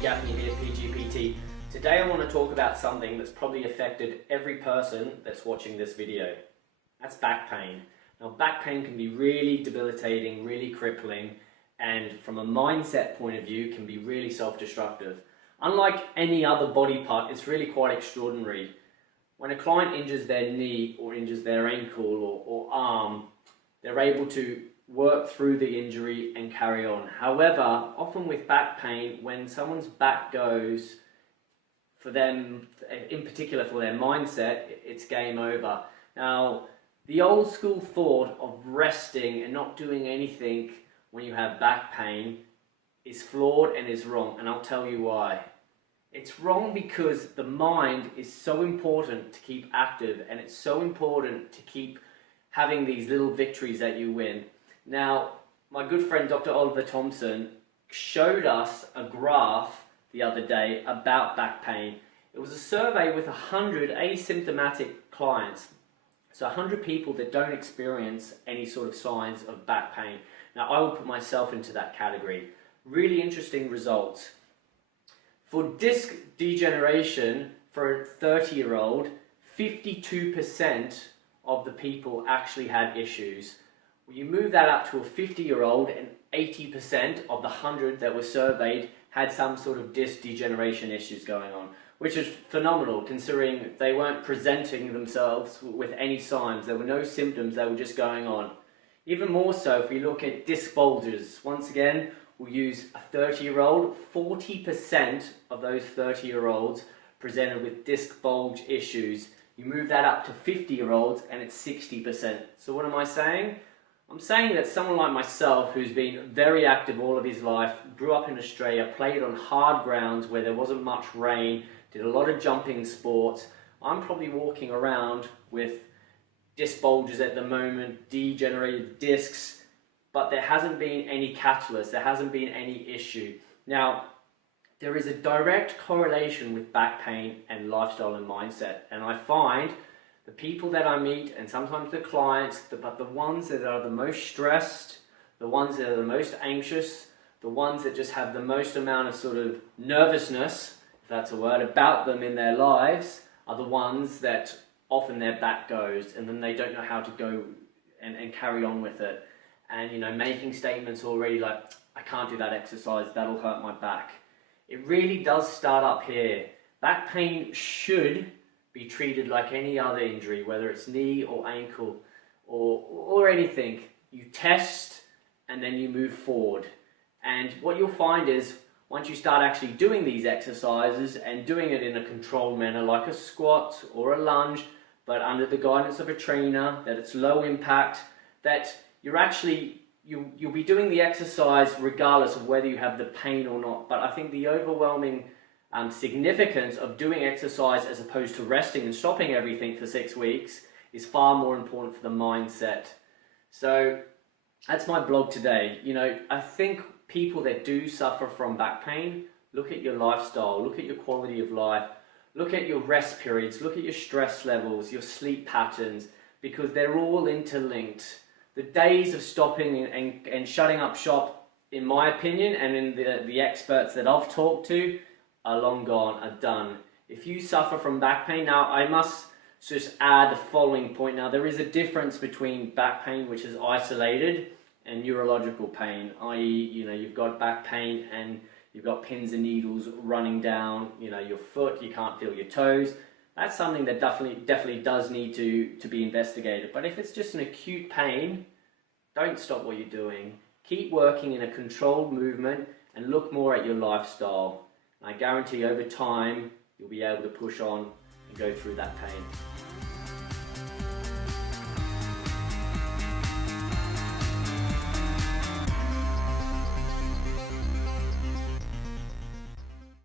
Gaffney here, PGPT. Today I want to talk about something that's probably affected every person that's watching this video. That's back pain. Now back pain can be really debilitating, really crippling, and from a mindset point of view can be really self-destructive. Unlike any other body part, it's really quite extraordinary. When a client injures their knee or injures their ankle or arm, they're able to work through the injury and carry on. However, often with back pain, when someone's back goes, for them, in particular for their mindset, it's game over. Now, the old school thought of resting and not doing anything when you have back pain is flawed and is wrong, and I'll tell you why. It's wrong because the mind is so important to keep active, and it's so important to keep having these little victories that you win. Now, my good friend Dr. Oliver Thompson showed us a graph the other day about back pain. It was a survey with 100 asymptomatic clients. So 100 people that don't experience any sort of signs of back pain. Now, I would put myself into that category. Really interesting results. For disc degeneration, for a 30-year-old, 52% of the people actually had issues. When you move that up to a 50-year-old, and 80% of the 100 that were surveyed had some sort of disc degeneration issues going on, which is phenomenal considering they weren't presenting themselves with any signs. There were no symptoms, they were just going on. Even more so if we look at disc bulges. Once again, we'll use a 30-year-old. 40% of those 30-year-olds presented with disc bulge issues. You move that up to 50-year-olds and it's 60%. So what am I saying? I'm saying that someone like myself, who's been very active all of his life, grew up in Australia, played on hard grounds where there wasn't much rain, did a lot of jumping sports, I'm probably walking around with disc bulges at the moment, degenerated discs, but there hasn't been any catalyst, there hasn't been any issue. Now, there is a direct correlation with back pain and lifestyle and mindset, and I find the people that I meet, and sometimes the clients, but the ones that are the most stressed, the ones that are the most anxious, the ones that just have the most amount of sort of nervousness, if that's a word, about them in their lives, are the ones that often their back goes and then they don't know how to go and carry on with it. And, you know, making statements already like, I can't do that exercise, that'll hurt my back. It really does start up here. Back pain should be treated like any other injury, whether it's knee or ankle or anything. You test and then you move forward. And what you'll find is once you start actually doing these exercises and doing it in a controlled manner, like a squat or a lunge, but under the guidance of a trainer, that it's low impact, that you're actually, you'll be doing the exercise regardless of whether you have the pain or not. But I think the overwhelming significance of doing exercise as opposed to resting and stopping everything for 6 weeks is far more important for the mindset. So that's my blog today. You know, I think people that do suffer from back pain, look at your lifestyle, look at your quality of life, look at your rest periods, look at your stress levels, your sleep patterns, because they're all interlinked. The days of stopping and shutting up shop, in my opinion, and in the experts that I've talked to, are long gone, are done. If you suffer from back pain, now I must just add the following point. Now there is a difference between back pain, which is isolated, and neurological pain, i.e., you know, you've got back pain and you've got pins and needles running down, you know, your foot, you can't feel your toes. That's something that definitely does need to be investigated. But if it's just an acute pain, don't stop what you're doing. Keep working in a controlled movement and look more at your lifestyle. I guarantee over time, you'll be able to push on and go through that pain.